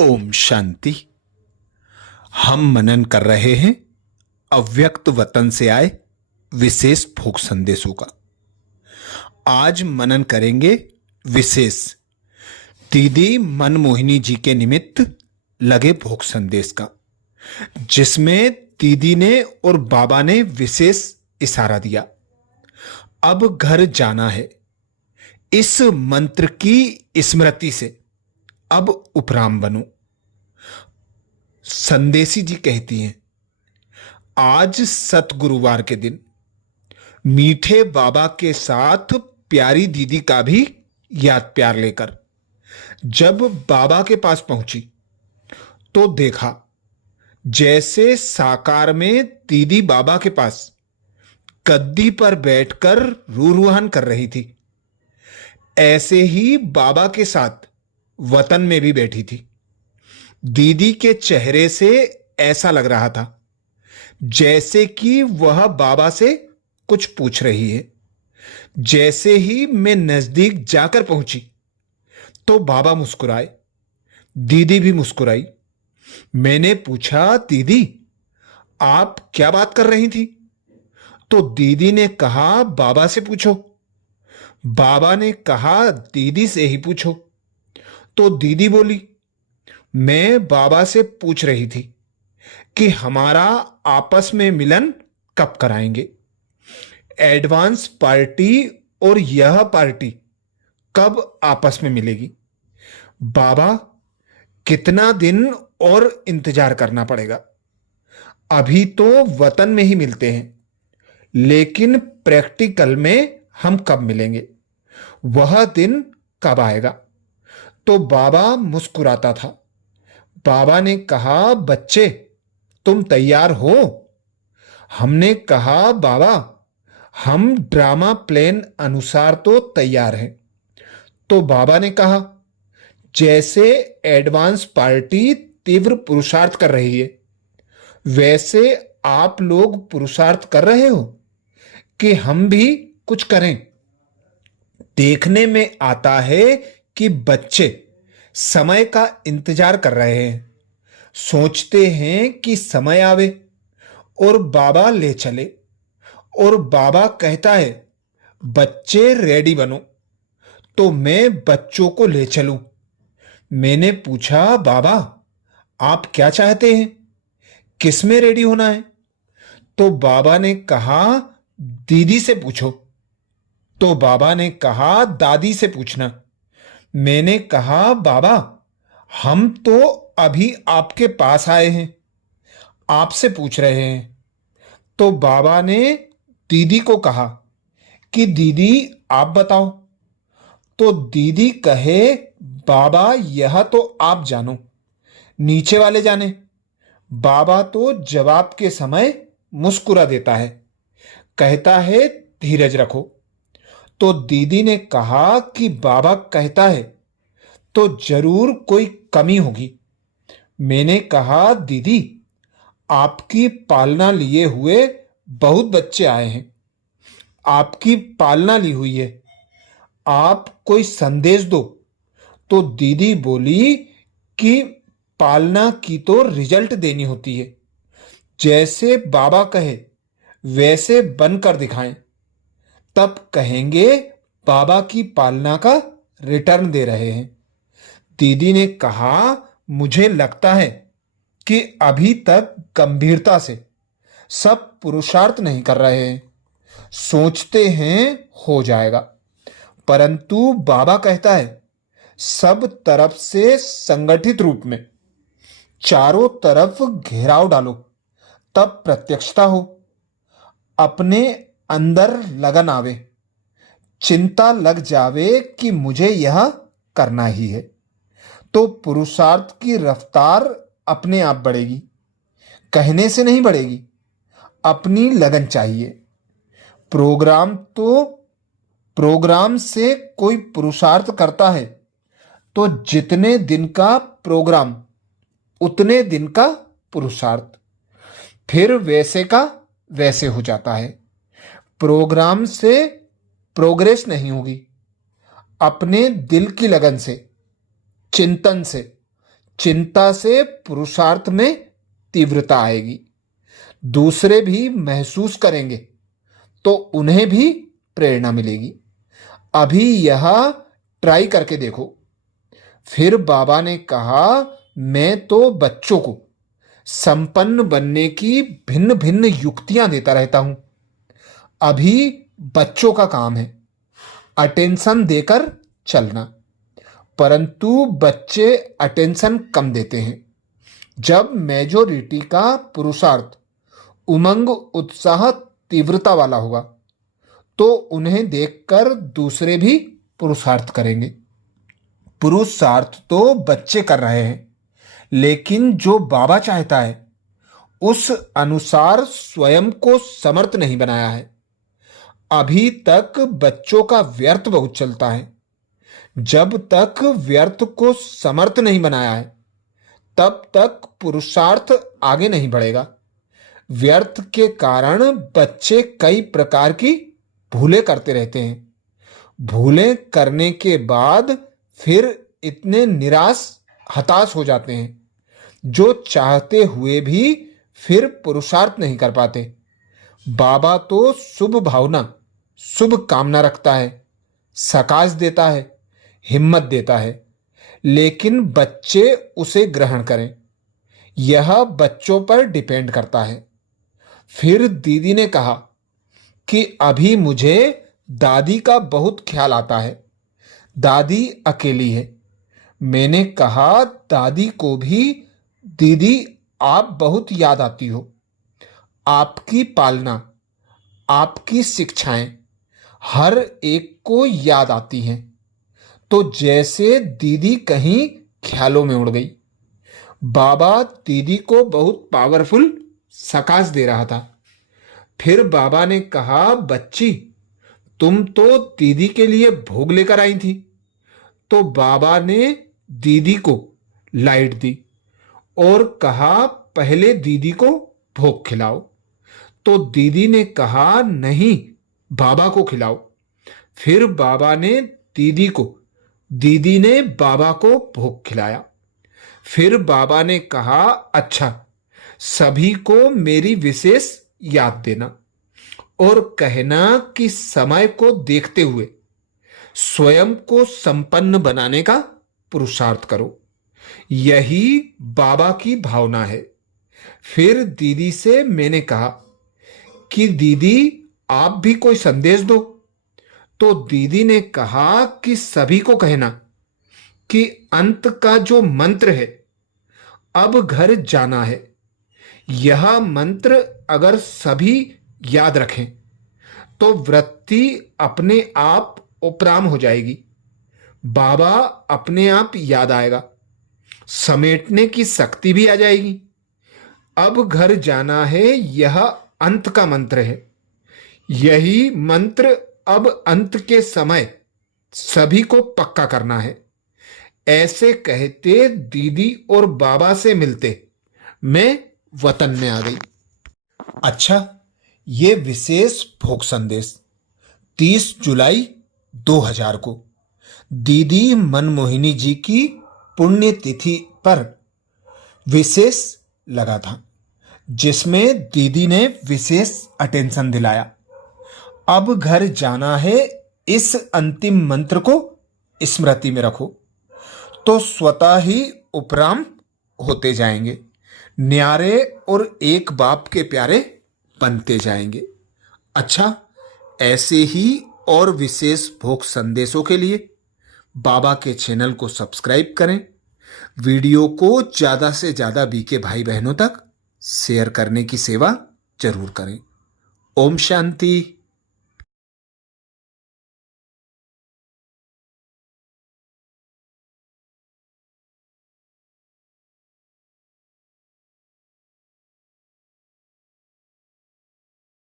ओम शांति। हम मनन कर रहे हैं अव्यक्त वतन से आए विशेष भोग संदेशों का। आज मनन करेंगे विशेष दीदी मनमोहिनी जी के निमित्त लगे भोग संदेश का, जिसमें दीदी ने और बाबा ने विशेष इशारा दिया। अब घर जाना है। इस मंत्र की स्मृति से अब उपराम बनो। संदेशी जी कहती हैं, आज सतगुरुवार के दिन मीठे बाबा के साथ प्यारी दीदी का भी याद प्यार लेकर जब बाबा के पास पहुंची तो देखा जैसे साकार में दीदी बाबा के पास गद्दी पर बैठकर रूहान कर रही थी, ऐसे ही बाबा के साथ वतन में भी बैठी थी। दीदी के चेहरे से ऐसा लग रहा था जैसे कि वह बाबा से कुछ पूछ रही है। जैसे ही मैं नजदीक जाकर पहुंची तो बाबा मुस्कुराए, दीदी भी मुस्कुराई। मैंने पूछा, दीदी आप क्या बात कर रही थी? तो दीदी ने कहा, बाबा से पूछो। बाबा ने कहा, दीदी से ही पूछो। तो दीदी बोली, मैं बाबा से पूछ रही थी कि हमारा आपस में मिलन कब कराएंगे, एडवांस पार्टी और यह पार्टी कब आपस में मिलेगी। बाबा कितना दिन और इंतजार करना पड़ेगा? अभी तो वतन में ही मिलते हैं, लेकिन प्रैक्टिकल में हम कब मिलेंगे, वह दिन कब आएगा? तो बाबा मुस्कुराता था। बाबा ने कहा, बच्चे तुम तैयार हो? हमने कहा, बाबा हम ड्रामा प्लान अनुसार तो तैयार हैं। तो बाबा ने कहा, जैसे एडवांस पार्टी तीव्र पुरुषार्थ कर रही है, वैसे आप लोग पुरुषार्थ कर रहे हो कि हम भी कुछ करें। देखने में आता है कि बच्चे समय का इंतजार कर रहे हैं, सोचते हैं कि समय आवे और बाबा ले चले, और बाबा कहता है बच्चे रेडी बनो, तो मैं बच्चों को ले चलूं। मैंने पूछा, बाबा आप क्या चाहते हैं, किस में रेडी होना है? तो बाबा ने कहा, दीदी से पूछो। तो बाबा ने कहा, दादी से पूछना। मैंने कहा, बाबा हम तो अभी आपके पास आए हैं, आपसे पूछ रहे हैं। तो बाबा ने दीदी को कहा कि दीदी आप बताओ। तो दीदी कहे, बाबा यह तो आप जानो, नीचे वाले जाने। बाबा तो जवाब के समय मुस्कुरा देता है, कहता है धीरज रखो। तो दीदी ने कहा कि बाबा कहता है तो जरूर कोई कमी होगी। मैंने कहा, दीदी आपकी पालना लिए हुए बहुत बच्चे आए हैं, आपकी पालना ली हुई है, आप कोई संदेश दो। तो दीदी बोली कि पालना की तो रिजल्ट देनी होती है, जैसे बाबा कहे वैसे बनकर दिखाएं, तब कहेंगे बाबा की पालना का रिटर्न दे रहे हैं। दीदी ने कहा, मुझे लगता है कि अभी तक गंभीरता से सब पुरुषार्थ नहीं कर रहे हैं, सोचते हैं हो जाएगा, परंतु बाबा कहता है सब तरफ से संगठित रूप में चारों तरफ घेराव डालो, तब प्रत्यक्षता हो। अपने अंदर लगन आवे, चिंता लग जावे कि मुझे यह करना ही है, तो पुरुषार्थ की रफ्तार अपने आप बढ़ेगी, कहने से नहीं बढ़ेगी, अपनी लगन चाहिए। प्रोग्राम से कोई पुरुषार्थ करता है तो जितने दिन का प्रोग्राम उतने दिन का पुरुषार्थ, फिर वैसे का वैसे हो जाता है। प्रोग्राम से प्रोग्रेस नहीं होगी, अपने दिल की लगन से, चिंतन से, चिंता से पुरुषार्थ में तीव्रता आएगी, दूसरे भी महसूस करेंगे तो उन्हें भी प्रेरणा मिलेगी। अभी यह ट्राई करके देखो। फिर बाबा ने कहा, मैं तो बच्चों को संपन्न बनने की भिन्न भिन्न युक्तियां देता रहता हूं। अभी बच्चों का काम है अटेंशन देकर चलना, परंतु बच्चे अटेंशन कम देते हैं। जब मेजोरिटी का पुरुषार्थ उमंग, उत्साह, तीव्रता वाला होगा तो उन्हें देखकर दूसरे भी पुरुषार्थ करेंगे। पुरुषार्थ तो बच्चे कर रहे हैं, लेकिन जो बाबा चाहता है उस अनुसार स्वयं को समर्थ नहीं बनाया है। अभी तक बच्चों का व्यर्थ बहुत चलता है। जब तक व्यर्थ को समर्थ नहीं बनाया है तब तक पुरुषार्थ आगे नहीं बढ़ेगा। व्यर्थ के कारण बच्चे कई प्रकार की भूलें करते रहते हैं। भूलें करने के बाद फिर इतने निराश, हताश हो जाते हैं जो चाहते हुए भी फिर पुरुषार्थ नहीं कर पाते। बाबा तो शुभ भावना, शुभ कामना रखता है, सकाश देता है, हिम्मत देता है, लेकिन बच्चे उसे ग्रहण करें, यह बच्चों पर डिपेंड करता है। फिर दीदी ने कहा कि अभी मुझे दादी का बहुत ख्याल आता है। दादी अकेली है। मैंने कहा, दादी को भी दीदी आप बहुत याद आती हो। आपकी पालना, आपकी शिक्षाएं हर एक को याद आती हैं। तो जैसे दीदी कहीं ख्यालों में उड़ गई। बाबा दीदी को बहुत पावरफुल सकाश दे रहा था। फिर बाबा ने कहा, बच्ची तुम तो दीदी के लिए भोग लेकर आई थी। तो बाबा ने दीदी को लाइट दी और कहा, पहले दीदी को भोग खिलाओ। तो दीदी ने कहा, नहीं, बाबा को खिलाओ। फिर बाबा ने दीदी को, दीदी ने बाबा को भोग खिलाया। फिर बाबा ने कहा, अच्छा, सभी को मेरी विशेष याद देना और कहना कि समय को देखते हुए स्वयं को संपन्न बनाने का पुरुषार्थ करो। यही बाबा की भावना है। फिर दीदी से मैंने कहा कि दीदी आप भी कोई संदेश दो। तो दीदी ने कहा कि सभी को कहना कि अंत का जो मंत्र है, अब घर जाना है। यह मंत्र अगर सभी याद रखें तो वृत्ति अपने आप उपराम हो जाएगी। बाबा अपने आप याद आएगा, समेटने की शक्ति भी आ जाएगी। अब घर जाना है, यह अंत का मंत्र है। यही मंत्र अब अंत के समय सभी को पक्का करना है। ऐसे कहते दीदी और बाबा से मिलते मैं वतन में आ गई। अच्छा, ये विशेष भोग संदेश 30 जुलाई 2000 को दीदी मनमोहिनी जी की पुण्यतिथि पर विशेष लगा था, जिसमें दीदी ने विशेष अटेंशन दिलाया। अब घर जाना है, इस अंतिम मंत्र को स्मृति में रखो तो स्वतः ही उपराम होते जाएंगे, न्यारे और एक बाप के प्यारे बनते जाएंगे। अच्छा, ऐसे ही और विशेष भोग संदेशों के लिए बाबा के चैनल को सब्सक्राइब करें। वीडियो को ज़्यादा से ज़्यादा बीके भाई बहनों तक शेयर करने की सेवा जरूर करें। ओम शांति।